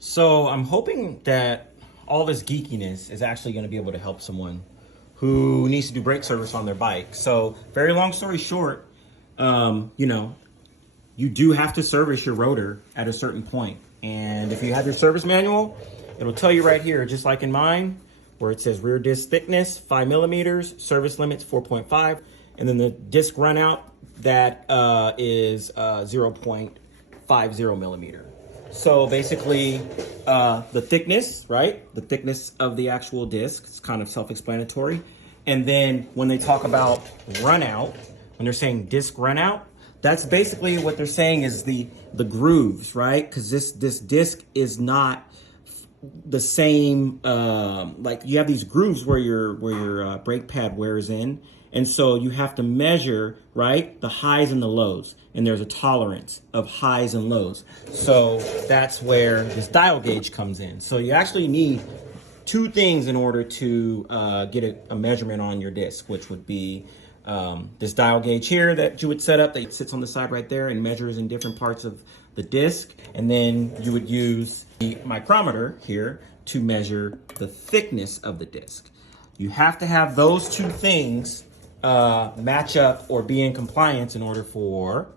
So I'm hoping that all this geekiness is actually going to be able to help someone who needs to do brake service on their bike. So very long story short, you know, you do have to service your rotor at a certain point. And if you have your service manual, it'll tell you right here, just like in mine, where it says rear disc thickness, 5 millimeters, service limits 4.5, and then the disc run out, that is 0.50 millimeter. So basically, the thickness, right? The thickness of the actual disc, it's kind of self-explanatory. And then when they talk about run out, when they're saying disc run out, that's basically what they're saying is the grooves, right? Because this disc is not the same. Like you have these grooves where your brake pad wears in, and so you have to measure, right, the highs and the lows, and there's a tolerance of highs and lows. So that's where this dial gauge comes in. So you actually need two things in order to get a measurement on your disc, which would be this dial gauge here that you would set up that sits on the side right there and measures in different parts of the disc. And then you would use the micrometer here to measure the thickness of the disc. You have to have those two things match up or be in compliance in order for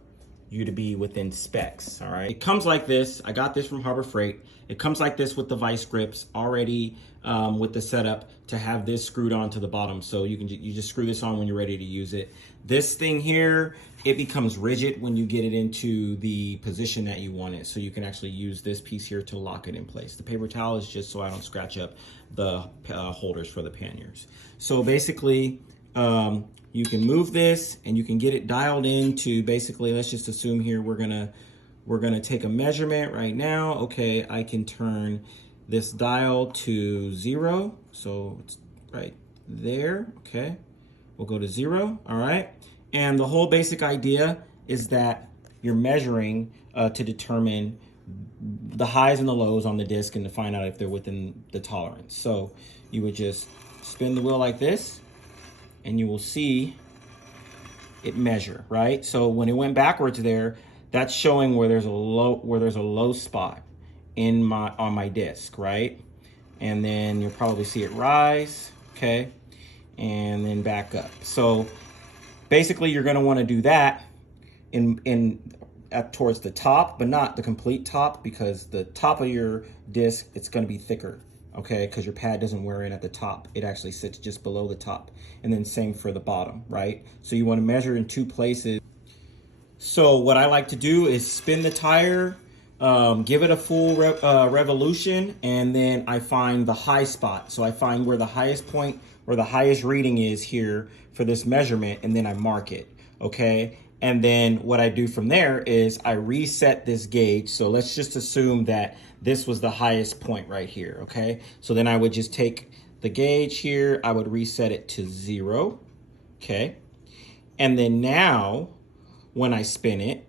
you to be within specs. All right, it comes like this. I got this from Harbor Freight. It comes like this with the vice grips already with the setup to have this screwed on to the bottom. So you just screw this on when you're ready to use it. This thing here, it becomes rigid when you get it into the position that you want it. So you can actually use this piece here to lock it in place. The paper towel is just so I don't scratch up the holders for the panniers. So basically, you can move this and you can get it dialed into basically, let's just assume here we're gonna take a measurement right now. Okay, I can turn this dial to 0. So it's right there, okay. We'll go to 0, all right. And the whole basic idea is that you're measuring to determine the highs and the lows on the disc and to find out if they're within the tolerance. So you would just spin the wheel like this, and you will see it measure, right? So when it went backwards there, that's showing where there's a low spot on my disc, right? And then you'll probably see it rise, okay? And then back up. So basically you're gonna wanna do that towards the top, but not the complete top, because the top of your disc, it's gonna be thicker, okay? Because your pad doesn't wear in at the top. It actually sits just below the top. And then same for the bottom, right? So you wanna measure in two places. So what I like to do is spin the tire, give it a full revolution, and then I find the high spot. So I find where the highest point, where the highest reading is here for this measurement, and then I mark it, okay? And then what I do from there is I reset this gauge. So let's just assume that this was the highest point right here, okay? So then I would just take the gauge here, I would reset it to 0, okay? And then now, when I spin it,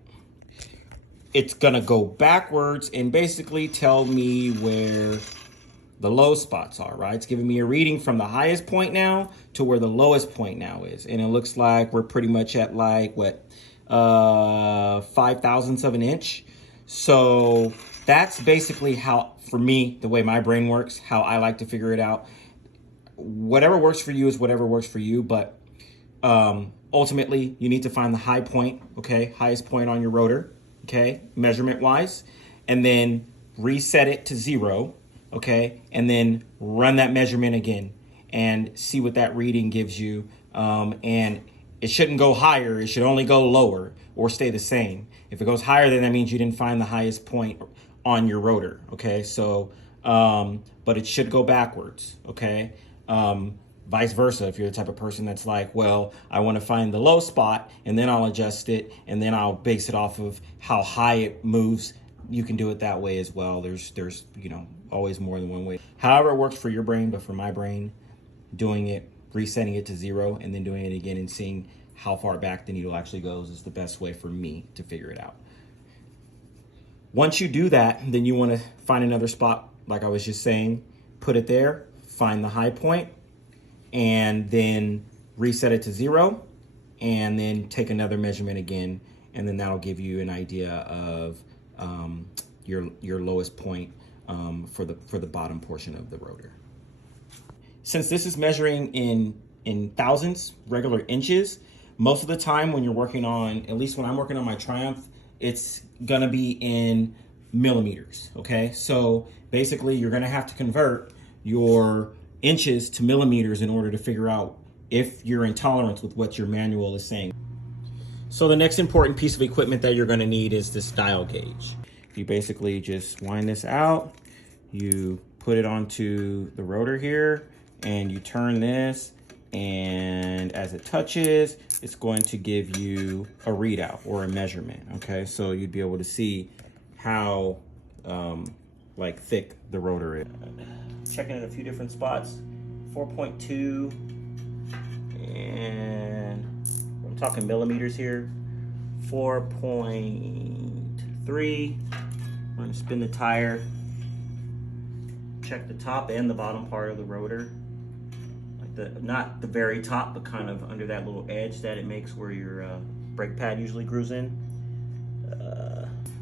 it's gonna go backwards and basically tell me where the low spots are, right? It's giving me a reading from the highest point now to where the lowest point now is. And it looks like we're pretty much at like, what, 5 thousandths of an inch. So that's basically how, for me, the way my brain works, how I like to figure it out. Whatever works for you is whatever works for you, but ultimately you need to find the high point, okay? Highest point on your rotor, okay? Measurement wise, and then reset it to 0. Okay, and then run that measurement again and see what that reading gives you. And it shouldn't go higher, it should only go lower or stay the same. If it goes higher, then that means you didn't find the highest point on your rotor, okay? So, but it should go backwards, okay? Vice versa, if you're the type of person that's like, well, I wanna find the low spot and then I'll adjust it and then I'll base it off of how high it moves. You can do it that way as well. There's always more than one way. However it works for your brain, but for my brain, doing it, resetting it to 0 and then doing it again and seeing how far back the needle actually goes is the best way for me to figure it out. Once you do that, then you want to find another spot, like I was just saying, put it there, find the high point, and then reset it to 0, and then take another measurement again, and then that'll give you an idea of your lowest point for the bottom portion of the rotor. Since this is measuring in thousandths, regular inches, most of the time when you're working on, at least when I'm working on my Triumph, it's gonna be in millimeters, okay? So basically you're gonna have to convert your inches to millimeters in order to figure out if you're in tolerance with what your manual is saying. So the next important piece of equipment that you're gonna need is this dial gauge. You basically just wind this out, you put it onto the rotor here, and you turn this, and as it touches, it's going to give you a readout or a measurement, okay? So you'd be able to see how like thick the rotor is. Checking in a few different spots, 4.2, and I'm talking millimeters here, 4.3. I'm gonna spin the tire, check the top and the bottom part of the rotor. Not the very top, but kind of under that little edge that it makes where your brake pad usually grooves in.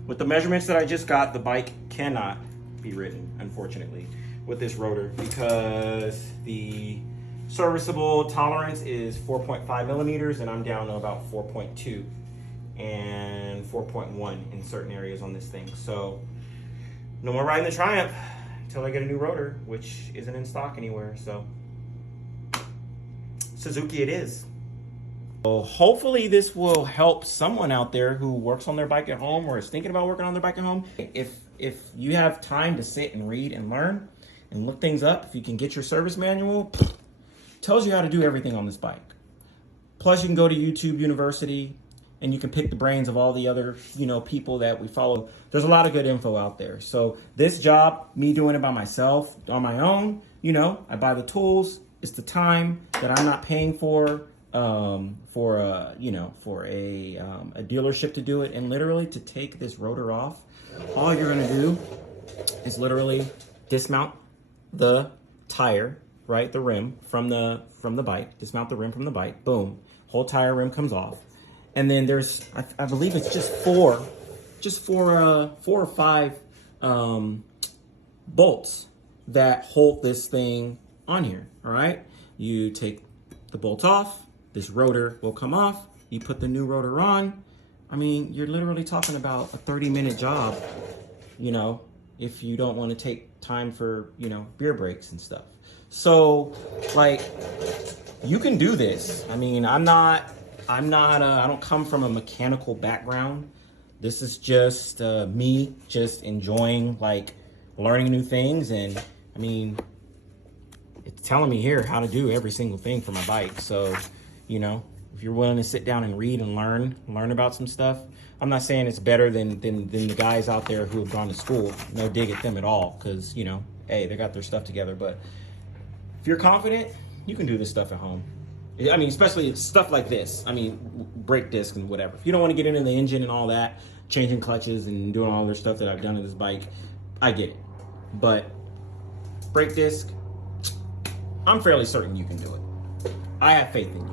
With the measurements that I just got, the bike cannot be ridden, unfortunately, with this rotor because the serviceable tolerance is 4.5 millimeters and I'm down to about 4.2 and 4.1 in certain areas on this thing. So no more riding the Triumph until I get a new rotor, which isn't in stock anywhere. So Suzuki it is. So hopefully this will help someone out there who works on their bike at home or is thinking about working on their bike at home. If you have time to sit and read and learn and look things up, if you can get your service manual, tells you how to do everything on this bike. Plus you can go to YouTube University and you can pick the brains of all the other, people that we follow. There's a lot of good info out there. So this job, me doing it by myself on my own, I buy the tools. It's the time that I'm not paying for a dealership to do it, and literally to take this rotor off. All you're gonna do is literally dismount the tire, right, the rim from the bike. Dismount the rim from the bike. Boom, whole tire rim comes off, and then there's I believe it's just four or five bolts that hold this thing on here. All right, you take the bolt off, this rotor will come off, you put the new rotor on. I mean, you're literally talking about a 30-minute job, if you don't want to take time for, beer breaks and stuff. So like, you can do this. I mean, I don't come from a mechanical background. This is just me just enjoying learning new things. And I mean, it's telling me here how to do every single thing for my bike. So, if you're willing to sit down and read and learn about some stuff, I'm not saying it's better than the guys out there who have gone to school. No dig at them at all, because, hey, they got their stuff together. But if you're confident, you can do this stuff at home. I mean, especially stuff like this. I mean, brake disc and whatever. If you don't want to get into the engine and all that, changing clutches and doing all the stuff that I've done to this bike, I get it. But brake disc, I'm fairly certain you can do it. I have faith in you.